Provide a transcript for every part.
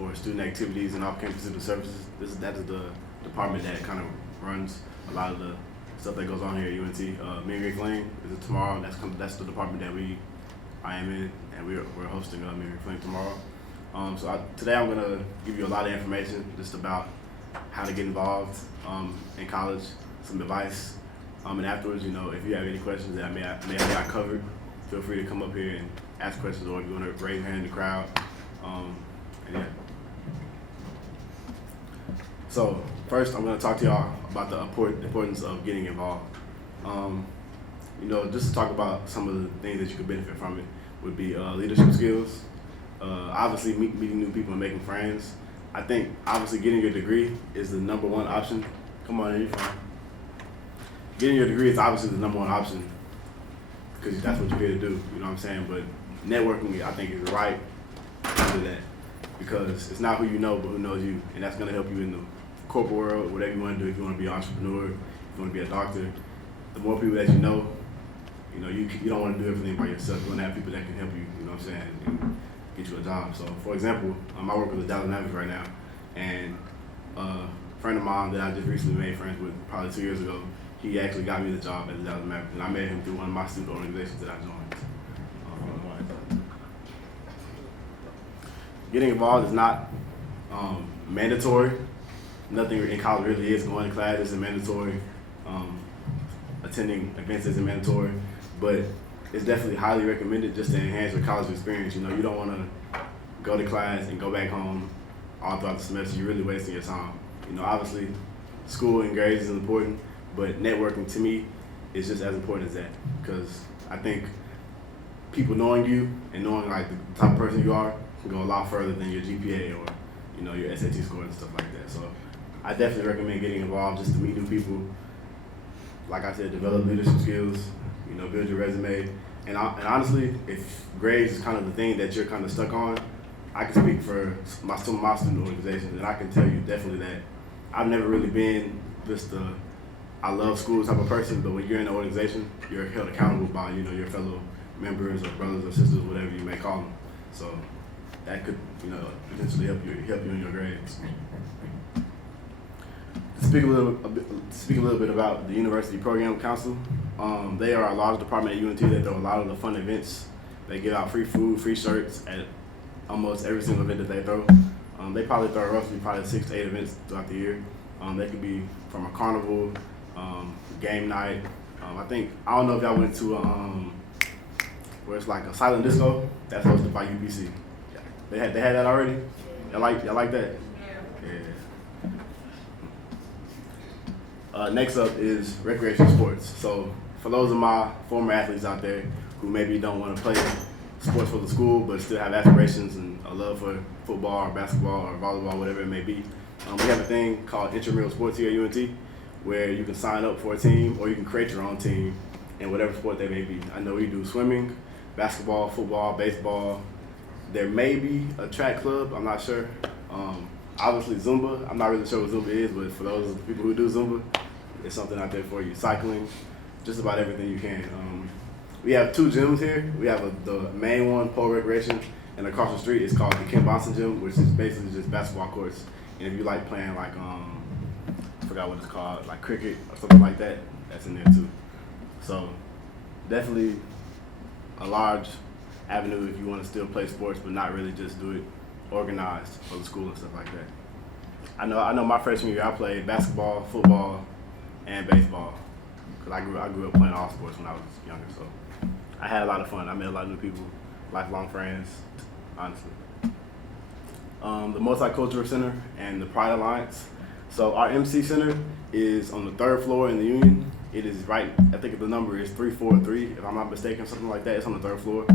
for student activities and off-campus student services. That is the department that kind of runs a lot of the stuff that goes on here at UNT. Mary Flame is tomorrow. That's the department that I am in, and we're hosting Mary Flame tomorrow. Today I'm gonna give you a lot of information just about how to get involved in college, some advice, and afterwards, if you have any questions that I may have not covered, feel free to come up here and ask questions, or if you want to raise your hand in the crowd. And yeah. So first, I'm going to talk to y'all about the importance of getting involved. Just to talk about some of the things that you could benefit from it would be leadership skills. Obviously, meeting new people and making friends. I think obviously getting your degree is the number one option. Come on, you're fine. Getting your degree is obviously the number one option because that's what you're here to do. You know what I'm saying? But networking, I think, is right after that, because it's not who you know, but who knows you, and that's going to help you in the corporate world, whatever you want to do. If you want to be an entrepreneur, if you want to be a doctor, the more people that you know, you don't want to do everything by yourself. You want to have people that can help you. You know what I'm saying? And get you a job. So, for example, I work with the Dallas Mavericks right now, and a friend of mine that I just recently made friends with, probably 2 years ago, he actually got me the job at the Dallas Mavericks, and I met him through one of my student organizations that I joined. Getting involved is not mandatory. Nothing in college really is. Going to class isn't mandatory. Attending events isn't mandatory, but it's definitely highly recommended just to enhance your college experience. You don't want to go to class and go back home all throughout the semester. You're really wasting your time. Obviously, school and grades is important, but networking to me is just as important as that, because I think people knowing you and knowing like the type of person you are can go a lot further than your GPA or your SAT score and stuff like that. So I definitely recommend getting involved just to meet new people. Like I said, develop leadership skills, build your resume. And honestly, if grades is kind of the thing that you're kind of stuck on, I can speak for my student organizations, and I can tell you definitely that I've never really been just a I love school type of person, but when you're in an organization, you're held accountable by your fellow members or brothers or sisters, whatever you may call them. So that could potentially help you in your grades. To speak a little bit about the University Program Council. They are a large department at UNT that throw a lot of the fun events. They give out free food, free shirts at almost every single event that they throw. They probably throw roughly 6 to 8 events throughout the year. They could be from a carnival, game night. I don't know if y'all went to where it's like a silent disco. That's hosted by UPC. They had that already. Y'all like that? Yeah. Next up is recreational sports. So for those of my former athletes out there who maybe don't want to play sports for the school but still have aspirations and a love for football or basketball or volleyball, whatever it may be, we have a thing called intramural sports here at UNT, where you can sign up for a team or you can create your own team in whatever sport they may be. I know we do swimming, basketball, football, baseball. There may be a track club, I'm not sure. Obviously Zumba, I'm not really sure what Zumba is, but for those people who do Zumba, it's something out there for you. Cycling, just about everything you can. We have 2 gyms here. We have the main one, pole recreation, and across the street is called the Ken Bonson Gym, which is basically just basketball courts. And if you like playing like, I forgot what it's called, like cricket or something like that, that's in there too. So definitely a large avenue if you want to still play sports but not really just do it organized for the school and stuff like that. I know my freshman year I played basketball, football, and baseball, because I grew up playing all sports when I was younger, so I had a lot of fun. I met a lot of new people, lifelong friends, honestly. The Multicultural Center and the Pride Alliance. So our MC Center is on the 3rd floor in the Union. It is right, I think the number is 343, if I'm not mistaken, something like that. It's on the 3rd floor.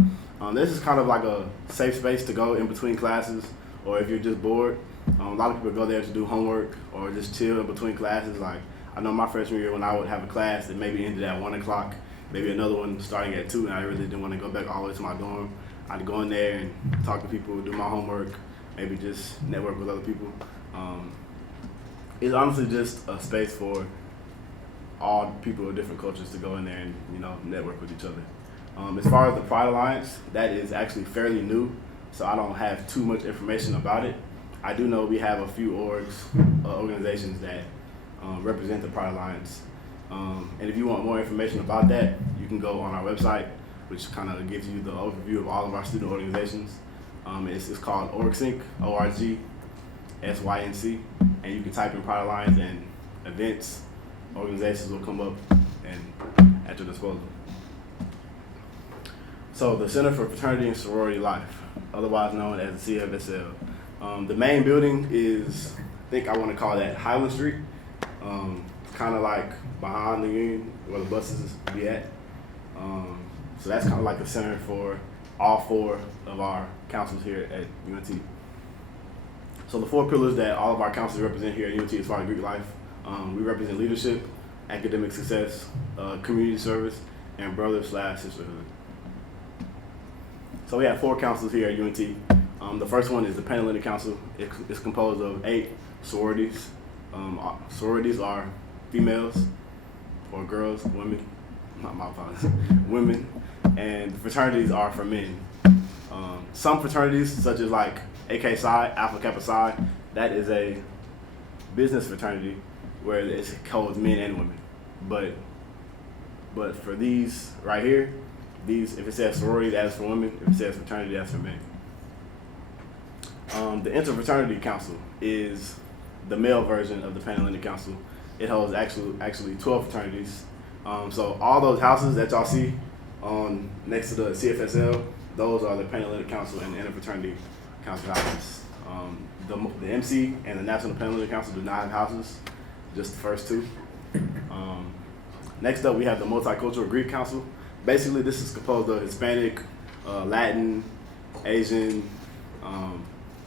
This is kind of like a safe space to go in between classes, or if you're just bored. A lot of people go there to do homework or just chill in between classes. Like, I know my freshman year when I would have a class that maybe ended at 1 o'clock, maybe another one starting at 2, and I really didn't want to go back all the way to my dorm. I'd go in there and talk to people, do my homework, maybe just network with other people. It's honestly just a space for all people of different cultures to go in there and network with each other. As far as the Pride Alliance, that is actually fairly new, so I don't have too much information about it. I do know we have a few organizations that represent the Pride Alliance. And if you want more information about that, you can go on our website, which kind of gives you the overview of all of our student organizations. It's called OrgSync, ORGSYNC, and you can type in Pride Alliance and events, organizations will come up and at your disposal. So the Center for Fraternity and Sorority Life, otherwise known as the CFSL. The main building is, I think I want to call that Highland Street. It's kind of like behind the Union where the buses be at. So that's kind of like the center for all 4 of our councils here at UNT. So the 4 pillars that all of our councils represent here at UNT as far as Greek life, we represent leadership, academic success, community service, and brother/sisterhood. So we have 4 councils here at UNT. The first one is the Panhellenic Council. It's composed of 8 sororities. Sororities are females or girls, women, not my apologies, women, and fraternities are for men. Some fraternities, such as like AK Psi, Alpha Kappa Psi, that is a business fraternity where it holds men and women. But for these right here, if it says sorority, that's for women. If it says fraternity, that's for men. The Interfraternity Council is the male version of the Panhellenic Council. It holds actually 12 fraternities. So all those houses that y'all see on next to the CFSL, those are the Panhellenic Council and the Interfraternity Council houses. The MC and the National Panhellenic Council do not have houses, just the first 2. Next up, we have the Multicultural Greek Council. Basically, this is composed of Hispanic, Latin, Asian,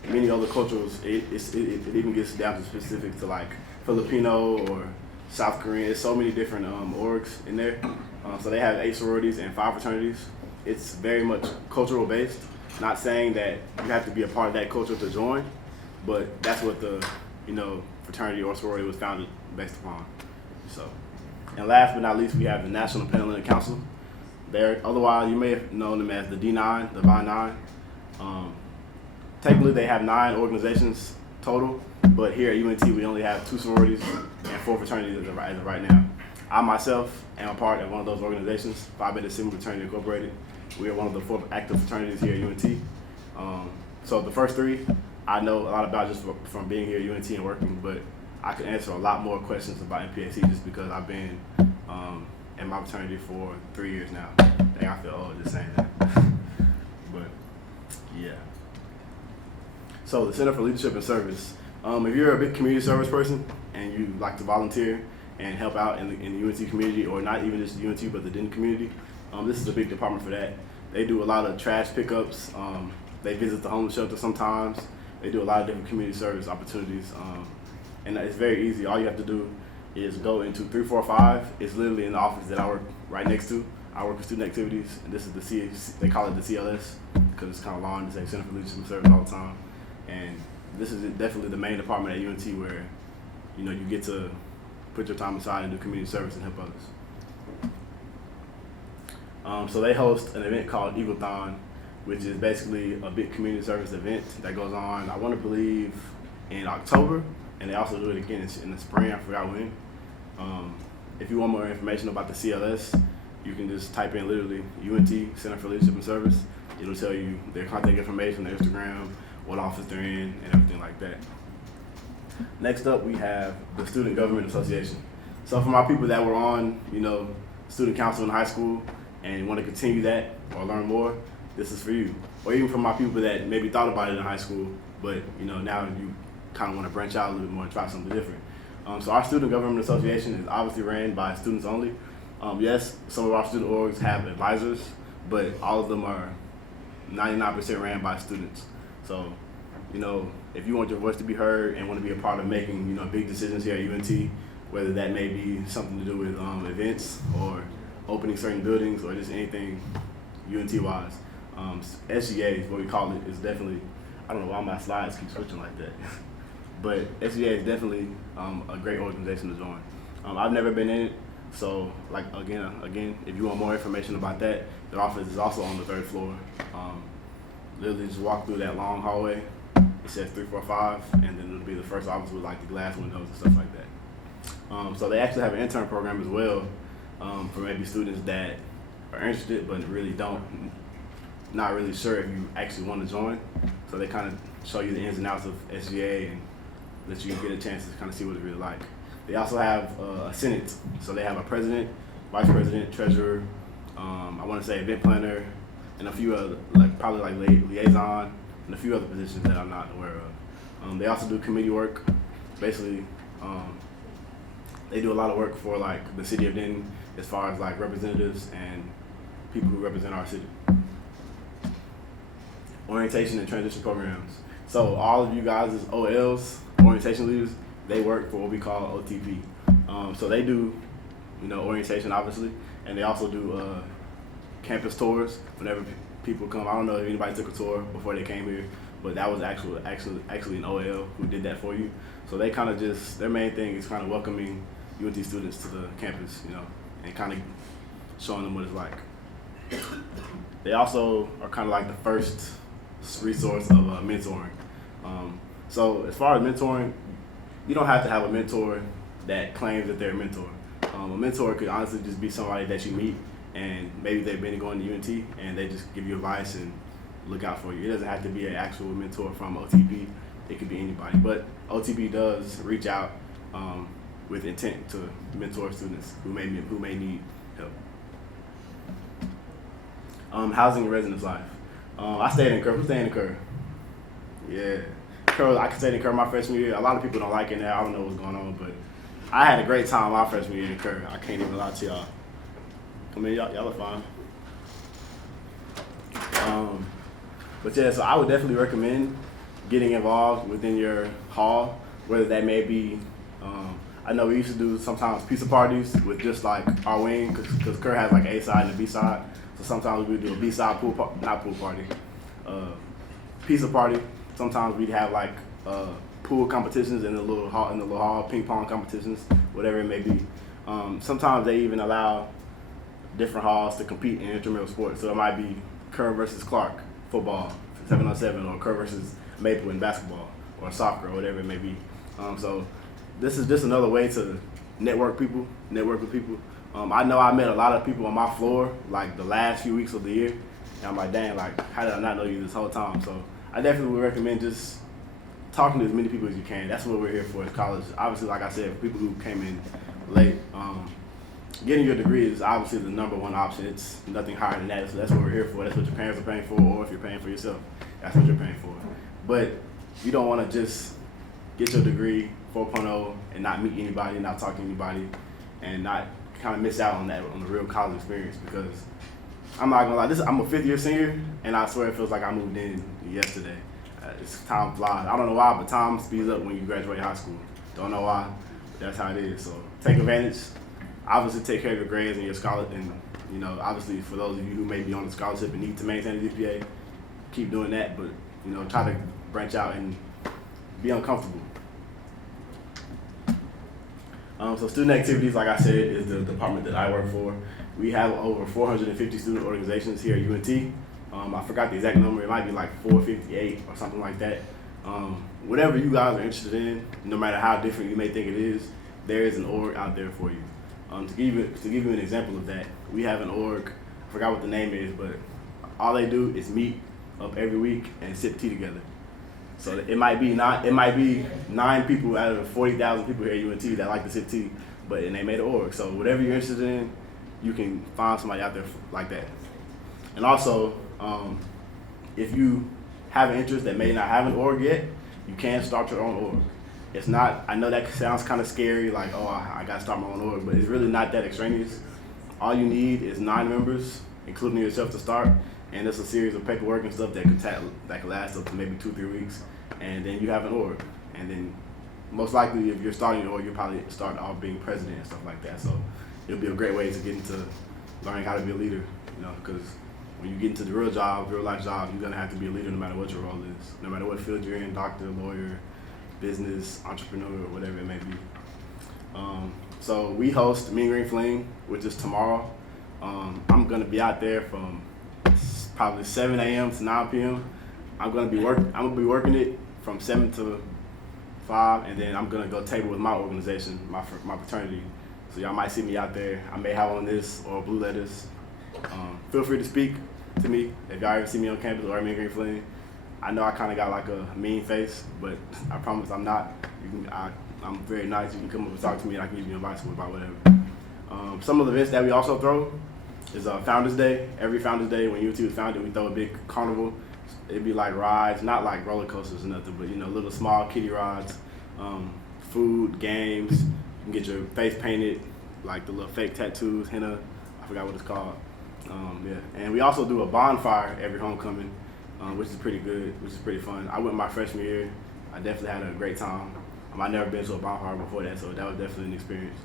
many other cultures. It even gets down to specific to like Filipino or South Korean. There's so many different orgs in there. So they have 8 sororities and 5 fraternities. It's very much cultural based. Not saying that you have to be a part of that culture to join, but that's what the fraternity or sorority was founded based upon. So, and last but not least, we have the National Panhellenic Council. Otherwise, you may have known them as the D9, the Divine 9. Technically, they have 9 organizations total, but here at UNT, we only have 2 sororities and 4 fraternities as of right now. I myself am a part of one of those organizations, Phi Beta Sigma Fraternity Incorporated. We are one of the 4 active fraternities here at UNT. So the first 3, I know a lot about just from being here at UNT and working, but I can answer a lot more questions about MPAC just because I've been in my fraternity for 3 years now. Dang, I feel old just saying that. But yeah. So the Center for Leadership and Service. If you're a big community service person and you like to volunteer and help out in the UNT community, or not even just the UNT but the Denton community, this is a big department for that. They do a lot of trash pickups. They visit the homeless shelter sometimes. They do a lot of different community service opportunities. And it's very easy. All you have to do is go into 345. It's literally in the office that I work right next to. I work with Student Activities, and this is they call it the CLS because it's kind of long to say Center for Leadership and Service all the time. And this is definitely the main department at UNT where you get to put your time aside and do community service and help others. So they host an event called Eagleton, which is basically a big community service event that goes on, I want to believe, in October, and they also do it again in the spring. I forgot when. If you want more information about the CLS, you can just type in literally UNT Center for Leadership and Service. It'll tell you their contact information, their Instagram, what office they're in, and everything like that. Next up, we have the Student Government Association. So for my people that were on, student council in high school and want to continue that or learn more, this is for you. Or even for my people that maybe thought about it in high school, but now you kind of want to branch out a little bit more and try something different. So our Student Government Association is obviously ran by students only. Yes, some of our student orgs have advisors, but all of them are 99% ran by students. So, if you want your voice to be heard and want to be a part of making, big decisions here at UNT, whether that may be something to do with events or opening certain buildings or just anything UNT-wise, SGA is what we call it. Is definitely, I don't know why my slides keep switching like that, but SGA is definitely a great organization to join. I've never been in it, so again, if you want more information about that, their office is also on the 3rd floor. Literally just walk through that long hallway, it says 345, and then it'll be the first office with like the glass windows and stuff like that. So they actually have an intern program as well for maybe students that are interested but really not really sure if you actually want to join. So they kind of show you the ins and outs of SGA and let you get a chance to kind of see what it's really like. They also have a Senate, so they have a president, vice president, treasurer, I want to say event planner, and a few other, probably liaison, and a few other positions that I'm not aware of. They also do committee work. Basically, they do a lot of work for like the city of Denton as far as like representatives and people who represent our city. Orientation and transition programs. So all of you guys as OLs, orientation leaders, they work for what we call OTP. So they do, orientation obviously, and they also do campus tours whenever people come. I don't know if anybody took a tour before they came here, but that was actually an OL who did that for you. So they kind of their main thing is kind of welcoming UNT students to the campus, and kind of showing them what it's like. They also are kind of like the first resource of mentoring. So as far as mentoring, you don't have to have a mentor that claims that they're a mentor. A mentor could honestly just be somebody that you meet and maybe they've been going to UNT and they just give you advice and look out for you. It doesn't have to be an actual mentor from OTP. It could be anybody. But OTP does reach out with intent to mentor students who may need help. Housing and residence life. I stayed in Kerr. Who stayed in Kerr? Yeah. Kerr, I stayed in Kerr my freshman year. A lot of people don't like it now. I don't know what's going on, but I had a great time my freshman year in Kerr. I can't even lie to y'all. I mean, y'all are fine. But yeah, so I would definitely recommend getting involved within your hall, whether that may be, I know we used to do sometimes pizza parties with just like our wing, because Kerr has like A side and a B side. So sometimes we would do a B side pizza party. Sometimes we'd have like pool competitions in the little hall, ping pong competitions, whatever it may be. Sometimes they even allow different halls to compete in intramural sports. So it might be Kerr versus Clark football, 7-on-7, or Kerr versus Maple in basketball, or soccer, or whatever it may be. So this is just another way to network with people. I know I met a lot of people on my floor like the last few weeks of the year, and I'm like, dang, like how did I not know you this whole time? So I definitely would recommend just talking to as many people as you can. That's what we're here for in college. Obviously, like I said, for people who came in late, getting your degree is obviously the number one option. It's nothing higher than that. So that's what we're here for. That's what your parents are paying for, or if you're paying for yourself, that's what you're paying for. But you don't want to just get your degree 4.0 and not meet anybody, not talk to anybody, and not kind of miss out on the real college experience. Because I'm not gonna lie, I'm a 5th-year senior, and I swear it feels like I moved in yesterday. Time flies. I don't know why, but time speeds up when you graduate high school. Don't know why, but that's how it is. So take advantage. Obviously, take care of your grades and your scholarship, and obviously for those of you who may be on the scholarship and need to maintain a GPA, keep doing that. But try to branch out and be uncomfortable. So student activities, like I said, is the department that I work for. We have over 450 student organizations here at UNT. I forgot the exact number. It might be like 458 or something like that. Whatever you guys are interested in, no matter how different you may think it is, there is an org out there for you. To give you an example of that, we have an org. I forgot what the name is, but all they do is meet up every week and sip tea together. So it might be 9 people out of the 40,000 people here at UNT that like to sip tea, and they made an org. So whatever you're interested in, you can find somebody out there like that. And also, if you have an interest that may not have an org yet, you can start your own org. It's not, I know that sounds kind of scary, like, oh, I got to start my own org, but it's really not that extraneous. All you need is 9 members, including yourself, to start, and it's a series of paperwork and stuff that could last up to maybe 2-3 weeks, and then you have an org. And then most likely, if you're starting your org, you'll probably start off being president and stuff like that. So it'll be a great way to get into learning how to be a leader, because when you get into the real life job, you're gonna have to be a leader no matter what your role is, no matter what field you're in, doctor, lawyer, business, entrepreneur, or whatever it may be. So we host Mean Green Fling, which is tomorrow. I'm gonna be out there from probably 7 a.m. to 9 p.m. I'm gonna be working it from 7 to 5, and then I'm gonna go table with my organization, my fraternity. So y'all might see me out there. I may have on this or blue letters. Feel free to speak to me if y'all ever see me on campus or me in Green Flynn. I know I kind of got like a mean face, but I promise I'm not. I'm very nice. You can come up and talk to me, and I can give you advice about whatever. Some of the events that we also throw is Founders Day. Every Founders Day, when UNT was founded, we throw a big carnival. It'd be like rides, not like roller coasters or nothing, but little small kiddie rides, food, games. You can get your face painted, like the little fake tattoos, henna. I forgot what it's called. And we also do a bonfire every homecoming, which is pretty good, which is pretty fun. I went my freshman year. I definitely had a great time. I've never been to a bonfire before that, so that was definitely an experience.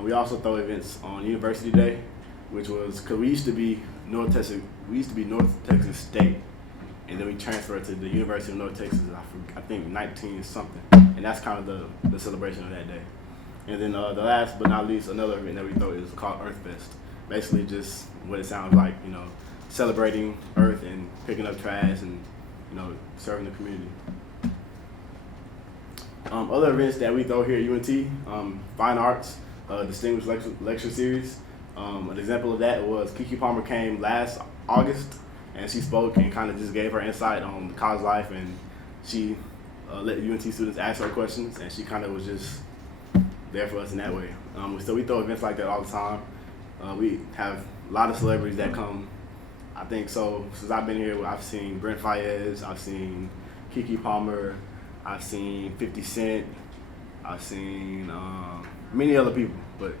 We also throw events on University Day, which was because we used to be North Texas State, and then we transferred to the University of North Texas. I think 19 something, and that's kind of the celebration of that day. And then the last but not least, another event that we throw is called Earth Fest. Basically, just what it sounds like, celebrating Earth and picking up trash and serving the community. Other events that we throw here at UNT, Fine Arts, Distinguished Lecture Series. An example of that was Kiki Palmer came last August, and she spoke and kind of just gave her insight on college life, and she let UNT students ask her questions, and she kind of was just there for us in that way. So we throw events like that all the time. We have a lot of celebrities that come. I think so. Since I've been here, I've seen Brent Fayez, I've seen Kiki Palmer, I've seen 50 Cent, I've seen many other people. But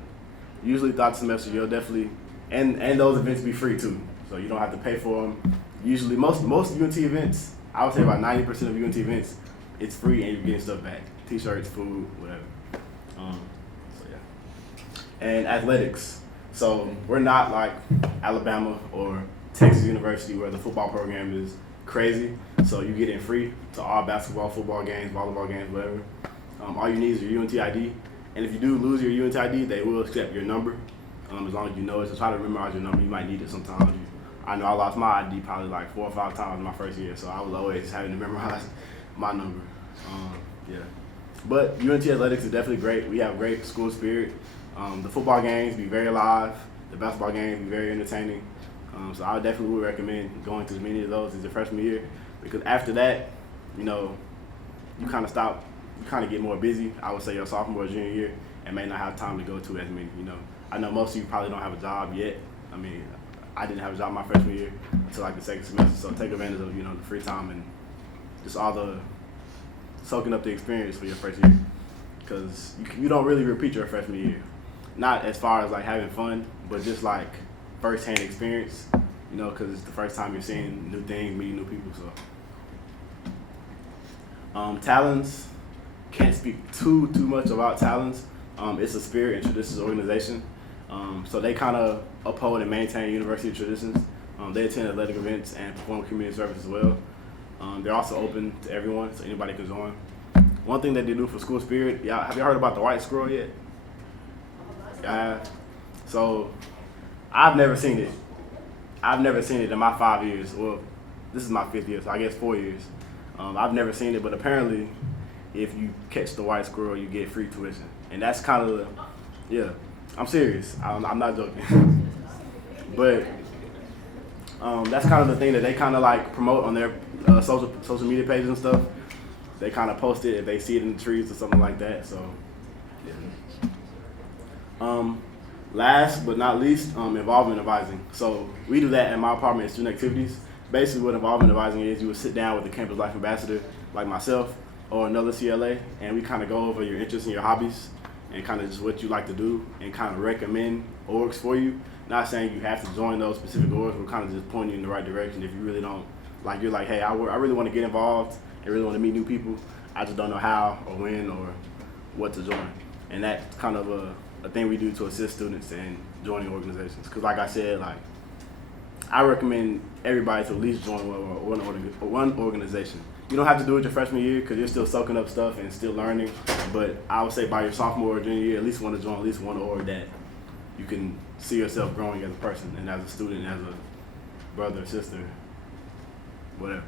usually throughout the semester, you'll definitely, and those events be free too. So you don't have to pay for them. Usually, most UNT events, I would say about 90% of UNT events, it's free and you're getting stuff back. T-shirts, food, whatever. So yeah. And athletics. So we're not like Alabama or Texas University where the football program is crazy. So you get in free to all basketball, football games, volleyball games, whatever. All you need is your UNT ID. And if you do lose your UNT ID, they will accept your number as long as you know it. So try to memorize your number. You might need it sometimes. I know I lost my ID probably like 4 or 5 times in my first year, so I was always having to memorize my number. But UNT athletics is definitely great. We have great school spirit. The football games be very live. The basketball games be very entertaining. So I definitely would recommend going to as many of those as your freshman year, because after that, you kind of stop. You kind of get more busy. I would say your sophomore or junior year, and may not have time to go to as many. I know most of you probably don't have a job yet. I mean, I didn't have a job my freshman year until like the second semester. So take advantage of the free time and just all the soaking up the experience for your first year, because you don't really repeat your freshman year. Not as far as like having fun, but just like first-hand experience, because it's the first time you're seeing new things, meeting new people. So, Talons, can't speak too much about Talons. It's a spirit and traditions organization. So they kind of uphold and maintain university traditions. They attend athletic events and perform community service as well. They're also open to everyone, so anybody can join. One thing that they do for school spirit, have you heard about the White Squirrel yet? Yeah. So I've never seen it. I've never seen it in my 5 years. Well, this is my 5th year, so I guess 4 years. I've never seen it, but apparently if you catch the white squirrel, you get free tuition. And that's kind of I'm serious. I'm not joking. But that's kind of the thing that they kind of like promote on their social media pages and stuff. They kind of post it if they see it in the trees or something like that. So, last but not least, involvement advising. So we do that at my apartment at Student Activities. Basically what involvement advising is, you would sit down with the campus life ambassador like myself or another CLA, and we kind of go over your interests and your hobbies and kind of just what you like to do and kind of recommend orgs for you. Not saying you have to join those specific orgs, we're kind of just pointing you in the right direction. If you really don't, like you're like, hey, I really want to get involved, I really want to meet new people, I just don't know how or when or what to join. And that's kind of a thing we do to assist students in joining organizations. Because like I said, I recommend everybody to at least join one organization. You don't have to do it your freshman year because you're still soaking up stuff and still learning. But I would say by your sophomore or junior year, at least want to join at least one org that you can see yourself growing as a person and as a student, as a brother, sister, whatever.